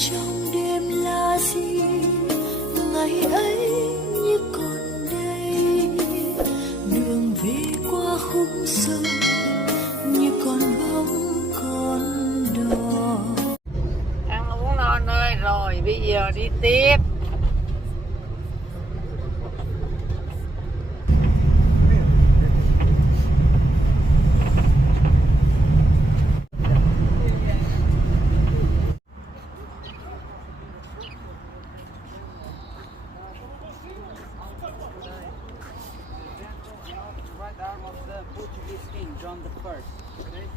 trong đêm là gì, ngày ấy như còn đây, đường về qua khúc sông như con bóng con đò. Ăn uống no nơi rồi, bây giờ đi tiếp. John I. Okay?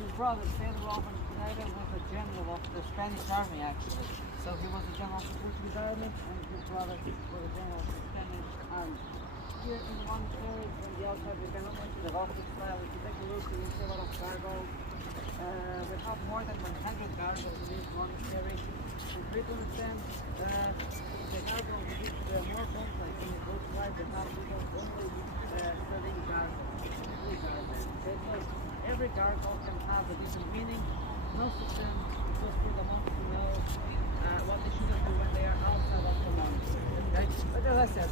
His brother, Pedro Almeida, was a general of the Spanish army actually. So he was a general of the Portuguese army, and his brother was a general of the Spanish army. Here in one area, on the outside, we can almost see the Gothic style. If you take a look, you will see a lot of gargoyles. We have more than 100 gargoyles in this monastery. It's great to understand the gargoyles which more complex in the both sides. They have people only studying gargoyles. Every gargoyle can have a different meaning. Most of them just for the monks to know what they should do when they are outside of the monastery. Okay? But as I said,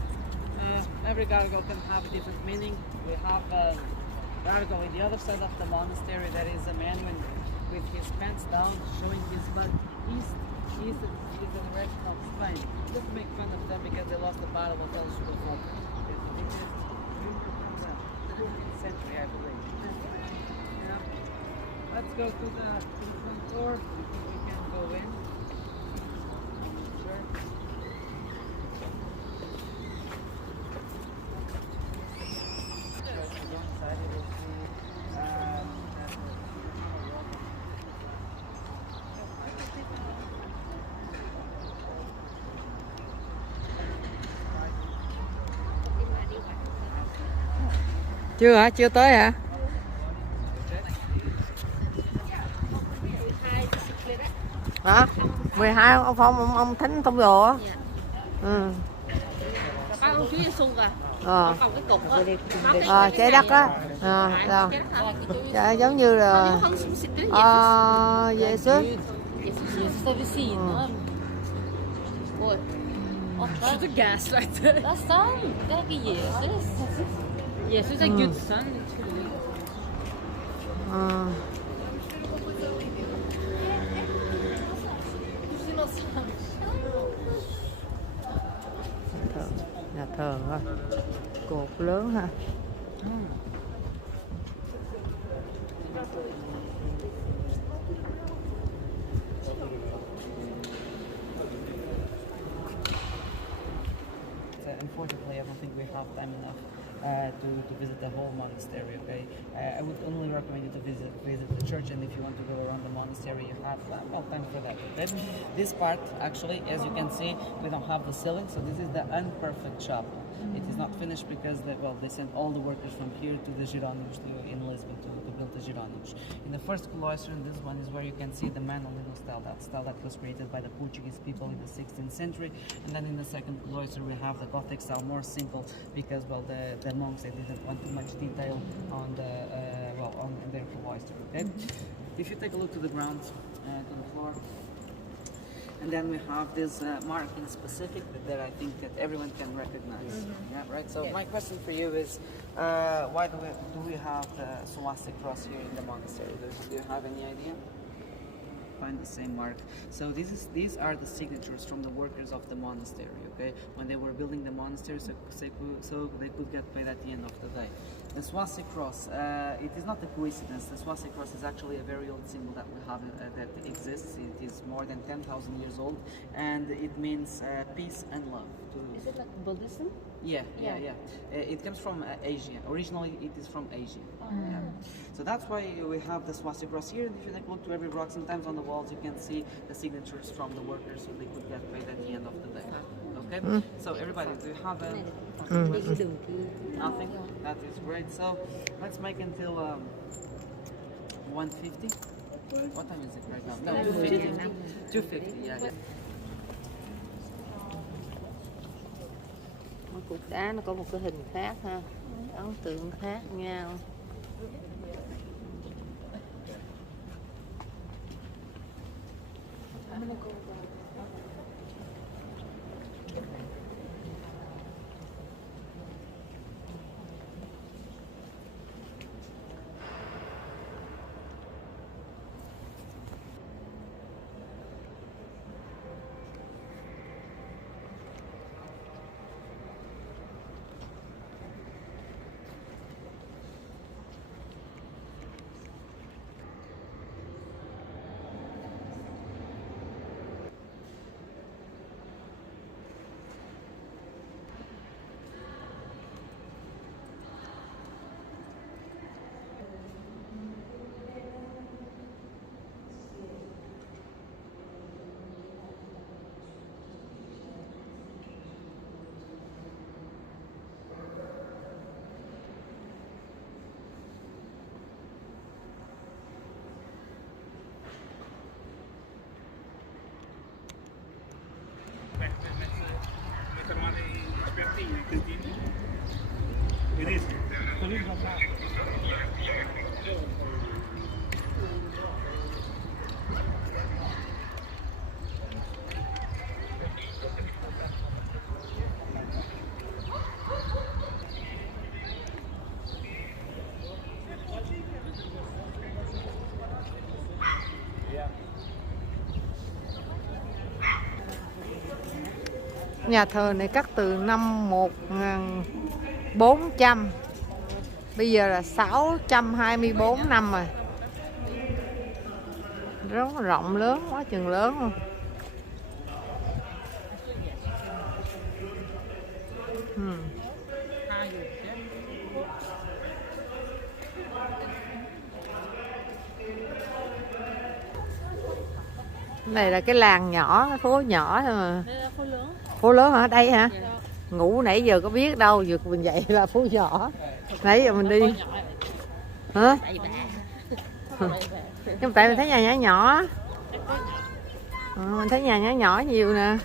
every gargoyle can have a different meaning. We have a gargoyle on the other side of the monastery that is a man with his pants down, showing his butt east is the direction of Spain. Just make fun of them because they lost the battle of El Churubusco. It is century, I believe. Yeah. Let's go to the front door. We can go in. Sure. Chưa hả? Chưa tới hả? Hả? 12 ông Phong, ông Thánh Tông Đồ á. Ừ. Ông chú Giêsu à? Còn cái cục Ờ, trái đất á. Rồi. Dạ, giống như là Giêsu. Should have guessed right there. That's cái gì? Yes, it's a good son. Nhà thờ ha, cột lớn ha. Unfortunately, I don't think we have time enough to visit the whole monastery. Okay, I would only recommend you to visit the church, and if you want to go around the monastery, you have time for that. Okay? This part, actually, as you can see, we don't have the ceiling, so this is the unperfect chapel. It is not finished because they sent all the workers from here to the Geronimus in Lisbon to build the Geronimus. In the first cloister, and this one is where you can see the Manolino style, that style that was created by the Portuguese people in the 16th century. And then in the second cloister, we have the Gothic style, more simple, because the monks, they didn't want too much detail on on their cloister. Okay, if you take a look to the ground, to the floor. And then we have this marking specific that I think that everyone can recognize. Yeah, right. So my question for you is, why do we have the swastika cross here in the monastery? Do you have any idea? Find the same mark. So these are the signatures from the workers of the monastery. Okay, when they were building the monastery, so they could get paid at the end of the day. The swastika cross, it is not a coincidence. The swastika cross is actually a very old symbol that we have that exists. It is more than 10,000 years old, and it means peace and love. Is it like Buddhism? Yeah. It comes from Asia. Originally, it is from Asia. Yeah. So that's why we have the swastika cross here. And if you take a look to every rock, sometimes on the walls you can see the signatures from the workers, so they could get paid at the end of the day. Okay. So everybody, do you have nothing? That is great. So let's make until 1:50. What time is it right now? No, 2:50. 2:50. Yeah. Cục đá nó có một cái hình khác ha, ấn tượng khác nhau. Nhà thờ này cắt từ năm 1400, bây giờ là 624 năm rồi. Rất rộng lớn, quá chừng lớn luôn. Này là cái làng nhỏ, cái phố nhỏ thôi mà. Đây là phố lớn. Phố lớn hả? Đây hả? Ngủ nãy giờ có biết đâu, vừa mình dậy là phố nhỏ. Nãy giờ mình đi. Hả? Nhưng tại mình thấy nhà nhỏ nhỏ. Mình thấy nhà nhỏ nhỏ nhiều nè.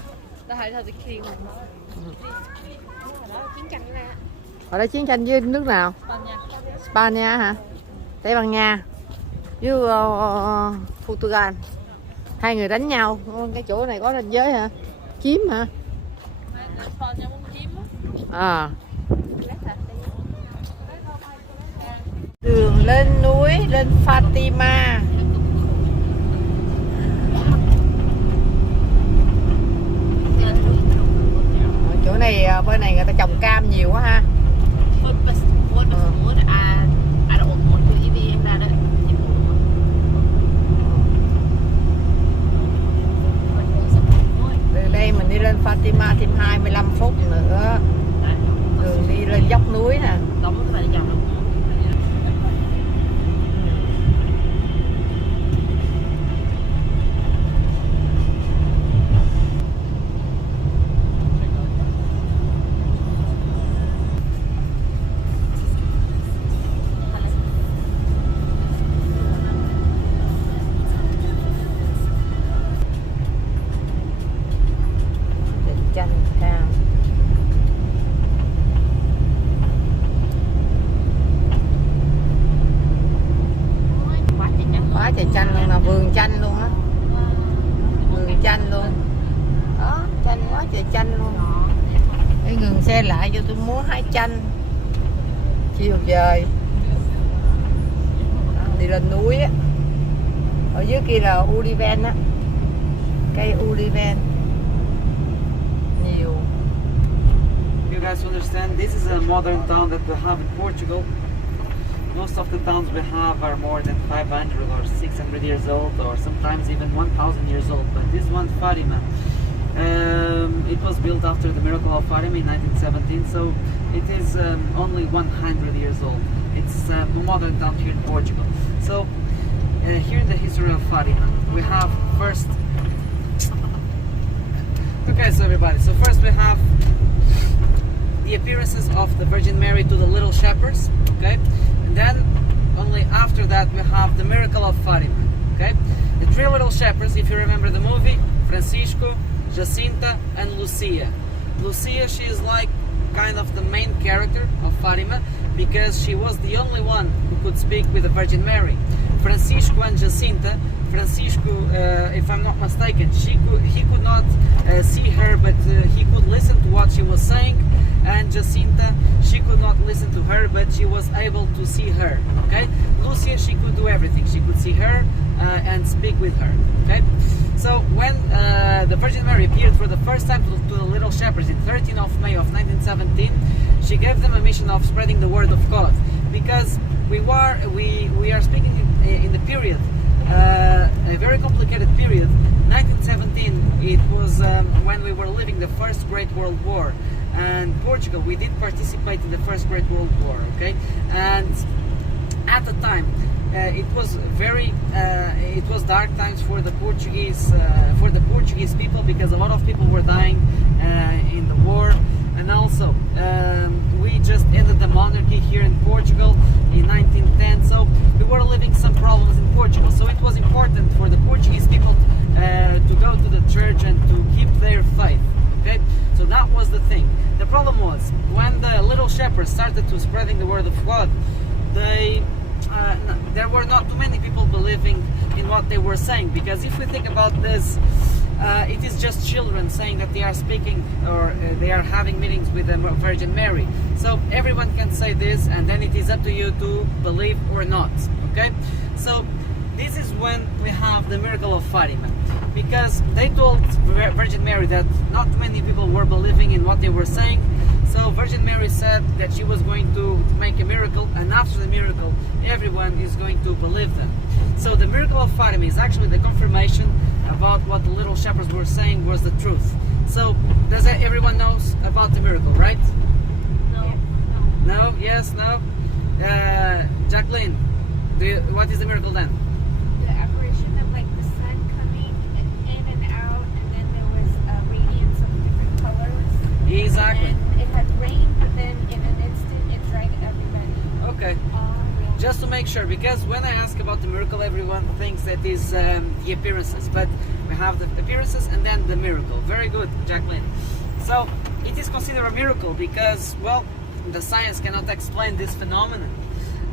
Ở đó chiến tranh với nước nào? Spania hả? Tây Ban Nha với Portugal. Hai người đánh nhau. Cái chỗ này có ranh giới hả? Chiếm hả? À. Đường lên núi, lên Fatima. Chỗ này bên này người ta trồng cam nhiều quá ha. Từ đây mình đi lên Fatima thêm 25 phút nữa. Đường đi lên dốc núi nè. Chanh luôn là vườn chanh luôn á, vườn chanh luôn đó, chanh quá trời chanh luôn. Để ngừng xe lại cho tôi muốn hái chanh chiều trời. Đi lên núi á, ở dưới kia là uliven á, cây uliven nhiều. You guys understand, this is a modern town that we have in Portugal. Most of the towns we have are more than 500 or 600 years old, or sometimes even 1,000 years old. But this one, Fatima, it was built after the miracle of Fatima in 1917, so it is only 100 years old. It's a modern town here in Portugal. So here in the history of Fatima, we have first. Okay, so everybody. So first we have the appearances of the Virgin Mary to the little shepherds. Okay. And then, only after that, we have the miracle of Fatima. Okay, the three little shepherds, if you remember the movie, Francisco, Jacinta, and Lucia. Lucia, she is like kind of the main character of Fatima because she was the only one who could speak with the Virgin Mary. Francisco and Jacinta, Francisco, if I'm not mistaken, he could not see her, but he could listen to what she was saying. And Jacinta, she could not listen to her, but she was able to see her. Okay, Lucia, she could do everything. She could see her and speak with her. Okay, so when the Virgin Mary appeared for the first time to the little shepherds in 13th of May of 1917, she gave them a mission of spreading the word of God, because we are speaking in the period, a very complicated period. 1917, it was when we were living the First Great World War, and Portugal, we did participate in the First Great World War, okay? And at the time, it was dark times for the Portuguese people, because a lot of people were dying in the war. And also, we just ended the monarchy here in Portugal in 1910, so we were living some problems in Portugal. So it was important for the Portuguese people to go to the church and to keep their faith. Okay, so that was the thing. The problem was, when the little shepherds started to spreading the word of God, there were not too many people believing in what they were saying, because if we think about this, it is just children saying that they are speaking or they are having meetings with the Virgin Mary. So everyone can say this, and then it is up to you to believe or not. Okay, so this is when we have the miracle of Fatima, because they told Virgin Mary that not many people were believing in what they were saying. So Virgin Mary said that she was going to make a miracle, and after the miracle, everyone is going to believe them. So the miracle of Fatima is actually the confirmation about what the little shepherds were saying was the truth. So does everyone knows about the miracle, right? No. No? Yes? No? Jacqueline, what is the miracle then? The apparition of like the sun coming in and out, and then there was a radiance of different colors. Exactly. And it had rained, but then in an instant it dried everybody. Okay. Just to make sure, because when I ask about the miracle, everyone thinks that is the appearances, but we have the appearances and then the miracle. Very good, Jacqueline. So it is considered a miracle because, well, the science cannot explain this phenomenon,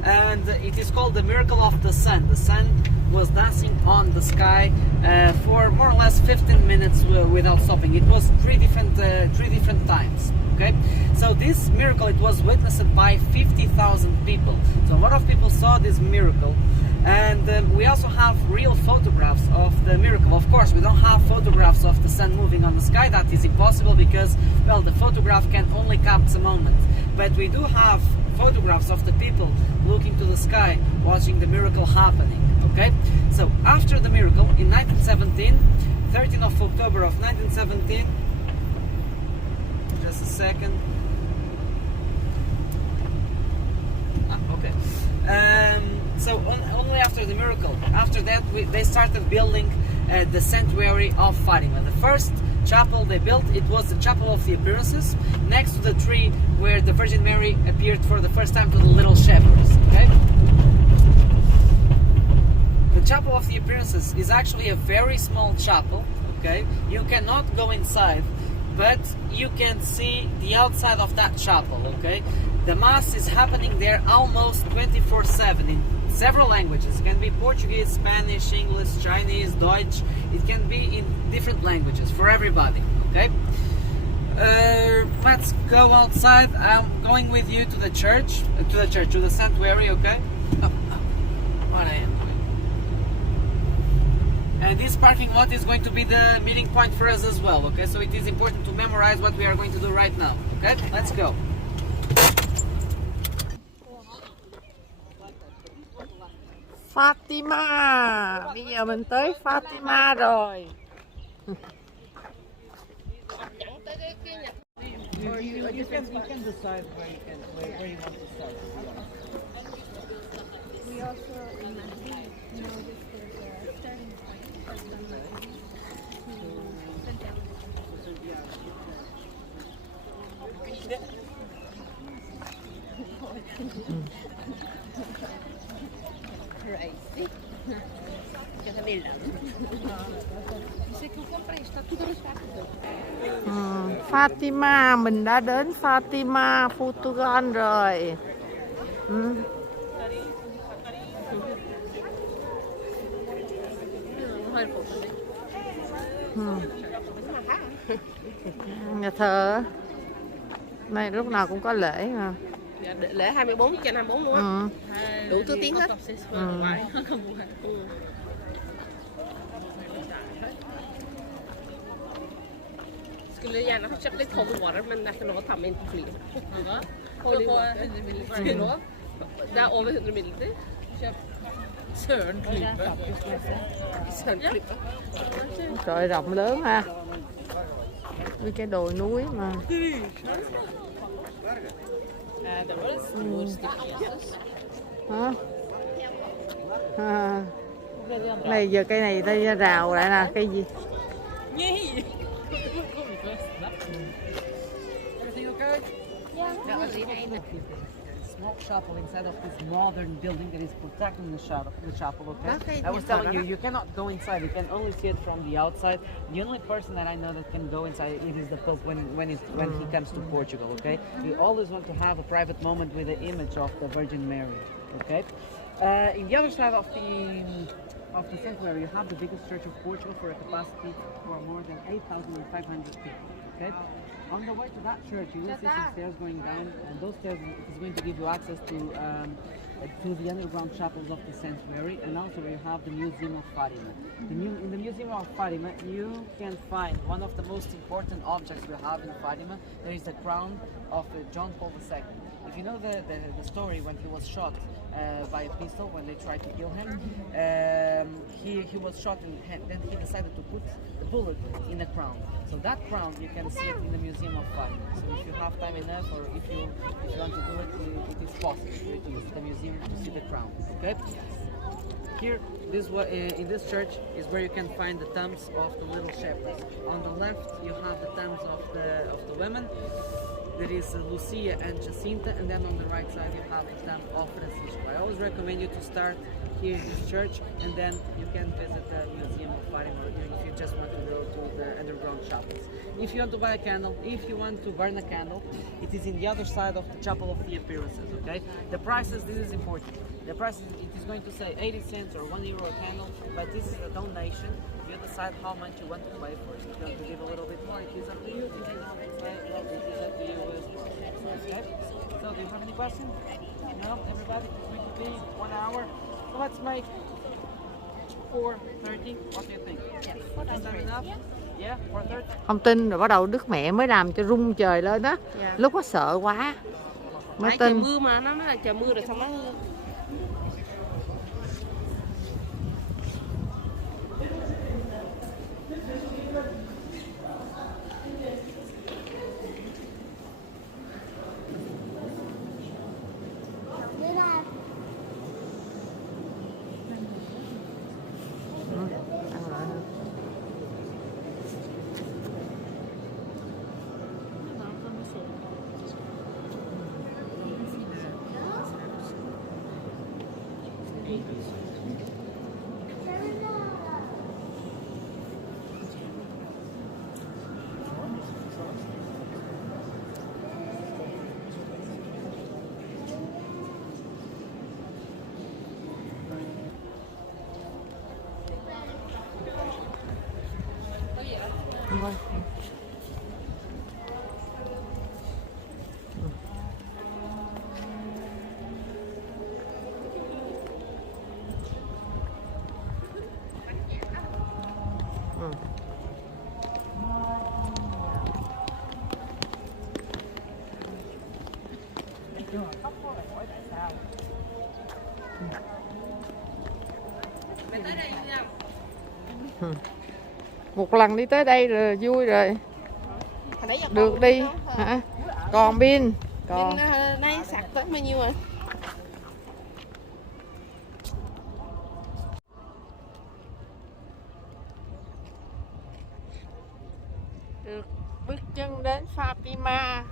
and it is called the miracle of the sun. The sun was dancing on the sky for more or less 15 minutes without stopping. It was three different times. Okay, so this miracle, it was witnessed by 50,000 people. So a lot of people saw this miracle, and we also have real photographs of the miracle. Of course, we don't have photographs of the sun moving on the sky. That is impossible because, well, the photograph can only capture a moment. But we do have photographs of the people looking to the sky, watching the miracle happening. Okay, so after the miracle in 1917, 13th of October of 1917. Just a second. Okay. So only after the miracle, after that they started building the sanctuary of Fatima. The first chapel they built, it was the chapel of the appearances, next to the tree where the Virgin Mary appeared for the first time to the little shepherds. Okay. The chapel of the appearances is actually a very small chapel. Okay, you cannot go inside, but you can see the outside of that chapel. Okay, the mass is happening there almost 24/7 in several languages. It can be Portuguese, Spanish, English, Chinese, Deutsch. It can be in different languages for everybody. Okay, let's go outside. I'm going with you to the church, to the sanctuary. Okay, what I am doing. And this parking lot is going to be the meeting point for us as well. Okay, so it is important to memorize what we are going to do right now. Okay, let's go. Fatima, bây giờ mình tới Fatima rồi. You can decide where you want to start. We also in Madrid noticed there's a starting point of sunlight to Santiago. Crazy. Quer saber não? Isso aqui eu comprei, está tudo respeitado. Fatima, mình đã đến Fatima, Portugal rồi. Nhà thờ á. Này lúc nào cũng có lễ mà. Lễ 24 trên 24 luôn á. Đủ thứ tiếng hết. Skulle gärna ha köpt lite cold water men jag kan nog ta mig inte fler. Holy water. Det är över 100 ml. Köp Sörnklypa. Sörnklypa. Trời rộng lớn ha. Với cái đồi núi mà. Hả? À. Này giờ cây này ta rào lại nè, cây gì? Everything okay? Small chapel inside of this modern building that is protecting the chapel, okay? I was telling you, you cannot go inside, you can only see it from the outside. The only person that I know that can go inside it is the Pope when he comes to Portugal, okay? You always want to have a private moment with the image of the Virgin Mary, okay? In the other side of the sanctuary, you have the biggest church of Portugal for a capacity for more than 8,500 people, okay? On the way to that church, you will see some stairs going down, and those stairs is going to give you access to the underground chapels of the sanctuary, and also you have the Museum of Fatima. In the Museum of Fatima, you can find one of the most important objects we have in Fatima. There is the crown of John Paul II. If you know the story when he was shot by a pistol when they tried to kill him, he was shot and then he decided to put the bullet in the crown. So that crown you can see it in the Museum of Fatima. So if you have time enough, or if you want to do it, it is possible for you to visit the museum to see the crown. Okay. Here, in this church is where you can find the tombs of the little shepherds. On the left, you have the tombs of the women. There is Lucia and Jacinta, and then on the right side you have the tomb of Francisco. I always recommend you to start here in this church, and then you can visit the Museum of Fatima if you just want to go to the underground chapels. If you want to buy a candle, if you want to burn a candle, it is in the other side of the Chapel of the Appearances, okay? The prices, this is important. The price, it is going to say 80 cents or €1 a candle, but this is a donation. You decide how much you want to pay for it. If you want to give a little bit more, it is up to you. If you don't, it is up to you as well. Okay? So, do you have any questions? No? Everybody? It's going to be 1 hour. So let's make 4:30. What do you think? Yes. Is that enough? Yeah, 4:30. Không tin rồi bắt đầu Đức Mẹ mới làm cho rung trời lên đó. Lúc đó sợ quá. Mới Trời tin. mưa mà, nó nói là trời mưa rồi xong nó Một lần đi tới đây rồi vui rồi. Được đi hả? Còn pin. Còn nay sạc tới bao nhiêu rồi? được bước chân đến Fatima,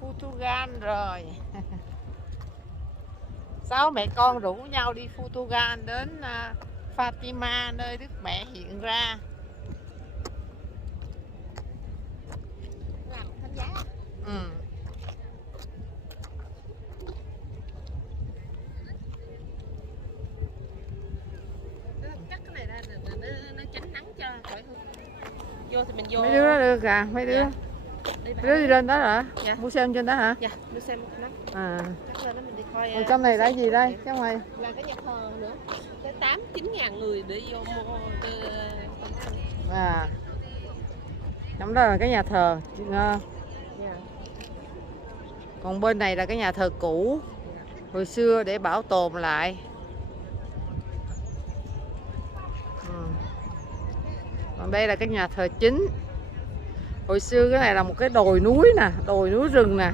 Portugal rồi. 6 mẹ con rủ nhau đi Portugal đến Fatima, nơi Đức Mẹ hiện ra. Làm thánh giá. Cắt cái này ra nó tránh nắng cho khỏi hư. Vô thì mình vô. Mấy đứa đó được à, mấy đứa. Dạ. Mấy đứa đi lên đó hả? Dạ. Mua xem trên đó hả? Dạ, đưa xem một lắm. À. Chắc lên đó mình đi coi. Còn trong này là gì đây? Trong này Là cái nhà thờ nữa. Tới 8-9 ngàn người để vô mua. à. Trong đó là cái nhà thờ. Dạ. Còn bên này là cái nhà thờ cũ hồi xưa để bảo tồn lại. Còn đây là cái nhà thờ chính. Hồi xưa cái này là một cái đồi núi nè, đồi núi rừng nè.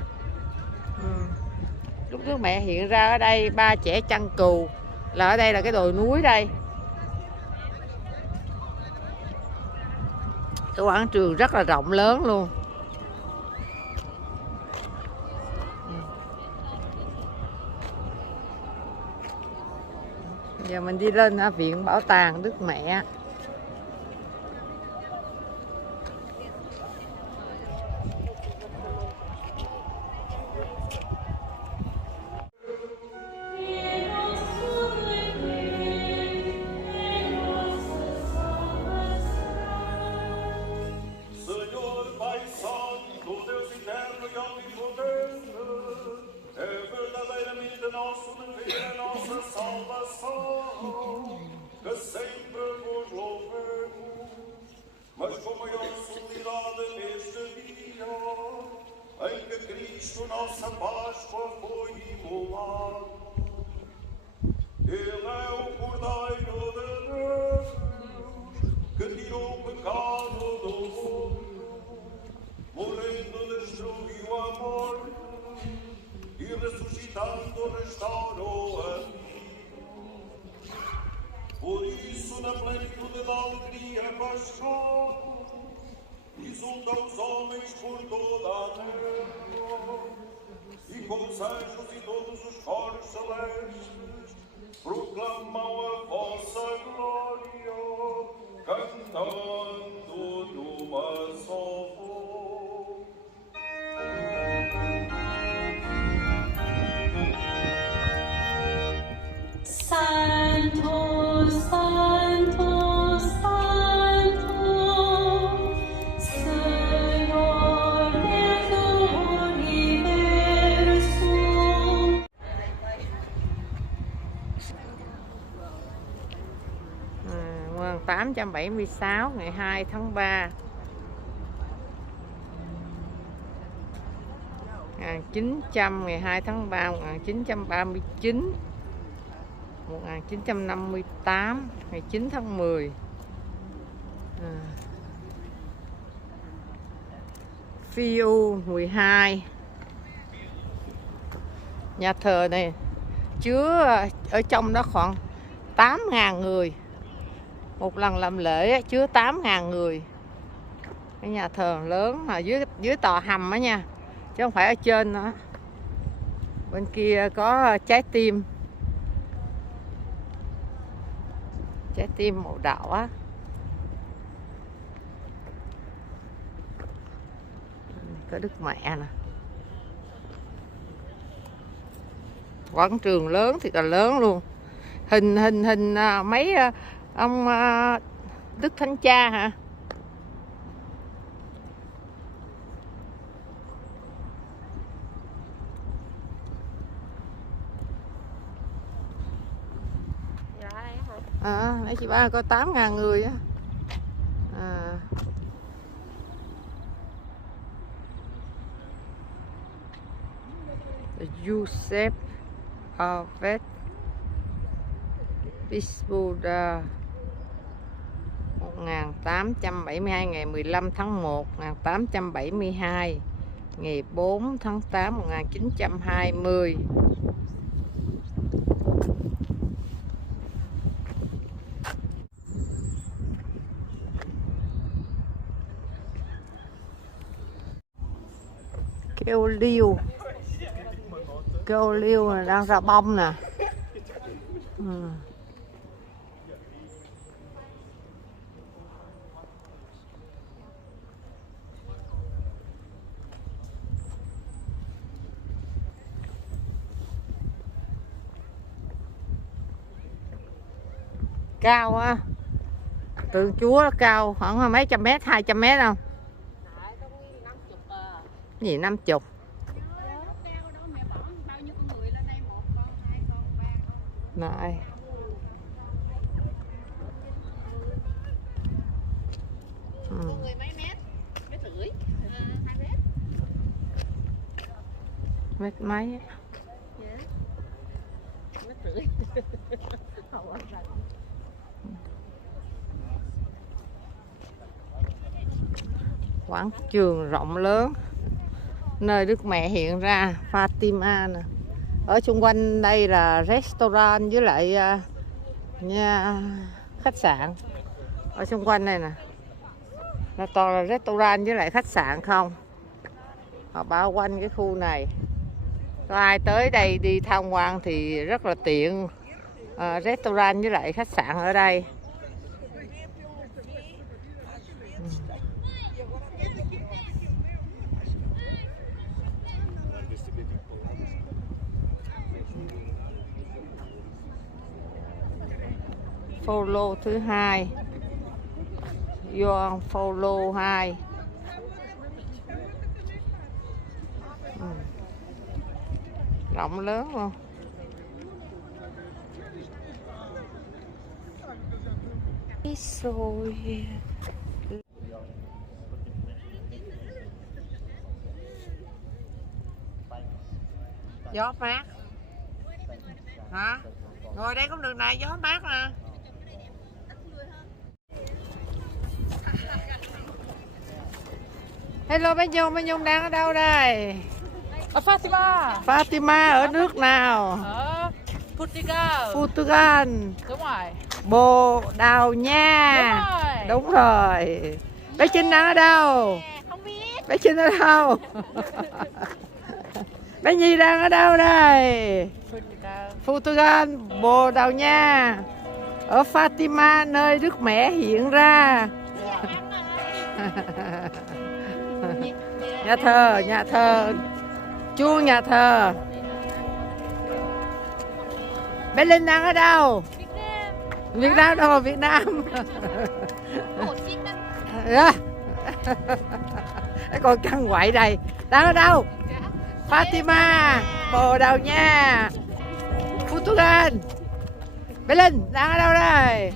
Lúc Đức Mẹ hiện ra ở đây, ba trẻ chăn cừu là ở đây là cái đồi núi đây. Cái quảng trường rất là rộng lớn luôn. Giờ mình đi lên viện bảo tàng Đức Mẹ. Mas com maior solenidade neste dia, em que Cristo, nossa Páscoa, foi imolado. Ele é o Cordeiro de Deus, que tirou o pecado do mundo, morrendo destruiu a morte, e ressuscitando restaurou a vida. Por isso, na plenitude da alegria pascal, exultam os homens por toda a terra, e com os anjos e todos os coros celestes proclamam a vossa glória, cantando numa só voz. Santo, Santo, Santo, Senhor Deus do universo. 1876 ngày 2 tháng 3 1900 ngày 2 tháng 3 1939 1958 ngày 9 tháng 10 Phiêu 12. Nhà thờ này chứa ở trong đó khoảng 8.000 người. Một lần làm lễ chứa 8.000 người. Cái nhà thờ lớn mà dưới tòa hầm á nha, chứ không phải ở trên nữa. Bên kia có trái tim màu đỏ á. Có Đức Mẹ nè. Quảng trường lớn thì là lớn luôn. Hình mấy ông Đức Thánh Cha hả? Nãy chị ba có 8.000 người á. Joseph Harvest Buddha 1872 ngày 15 tháng 1 1872 ngày 4 tháng 8 1920. Keo liêu đang ra bông nè. Cao á. Tượng Chúa cao khoảng mấy trăm mét, 200 mét không? Cái gì 50? Này. Người mấy mét? Mét rưỡi? 2 mét? Mét mấy? Mét rưỡi. Quảng trường rộng lớn, nơi Đức Mẹ hiện ra, Fatima nè. Ở xung quanh đây là restaurant với lại khách sạn. Ở xung quanh này nè, nó toàn là restaurant với lại khách sạn không. Họ bao quanh cái khu này. Có ai tới đây đi tham quan thì rất là tiện. Restaurant với lại khách sạn ở đây. Follow thứ hai, Young follow 2. Rộng lớn luôn. Rồi. Gió mát. Hả? Ngồi đây cũng được này, gió mát nè. Hello bé Nhung đang ở đâu đây? Ở Fatima. Fatima ở nước nào? Ở Portugal. Portugal. Đúng rồi. Bồ Đào Nha. Đúng rồi. Bé Trinh đang ở đâu? Không biết. Bé Trinh ở đâu? Bé Nhi đang ở đâu đây? Portugal, Bồ Đào Nha. Ở Fatima, nơi Đức Mẹ hiện ra. Nhà thờ, chuông nhà thờ. Bé Linh đang ở đâu? Việt Nam đâu mà Việt Nam? Cái con căng quậy đây. Đang ở đâu? Fatima, Bồ Đào Nha, Portugal. Bé Linh đang ở đâu đây?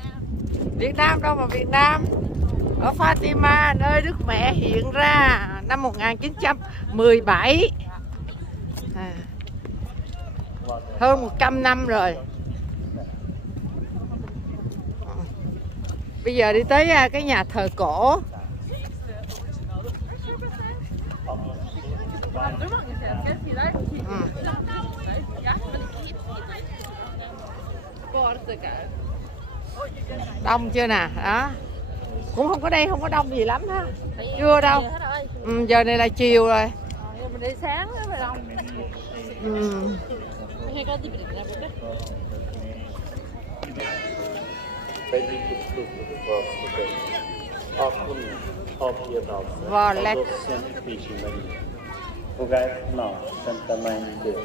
Việt Nam đâu mà Việt Nam? Ở Fatima, nơi Đức Mẹ hiện ra năm 1917. Hơn 100 năm rồi. Bây giờ đi tới cái nhà thờ cổ. Đông chưa nè, đó. Cũng không có đây, không có đông gì lắm ha. Chưa đâu. Giờ này là chiều rồi. Mình đi sáng đó mà đông. Volet. Santa Mãe de Deus.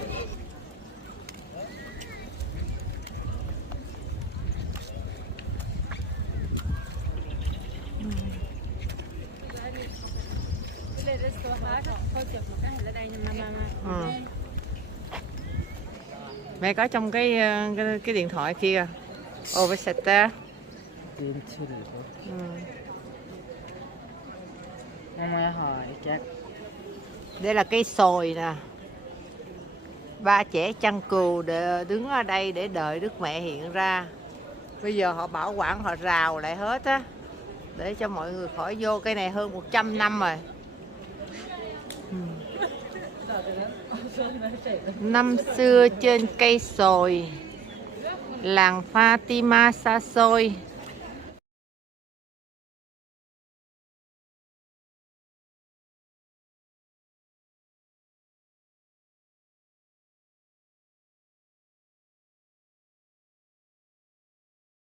Mẹ có trong cái điện thoại kia. Oversetter. Mẹ hỏi chắc. Đây là cây sồi nè. Ba trẻ chăn cừu đứng ở đây để đợi Đức Mẹ hiện ra. Bây giờ họ bảo quản, họ rào lại hết á, để cho mọi người khỏi vô. Cây này hơn 100 năm rồi. Năm xưa trên cây sồi, làng Fatima xa xôi.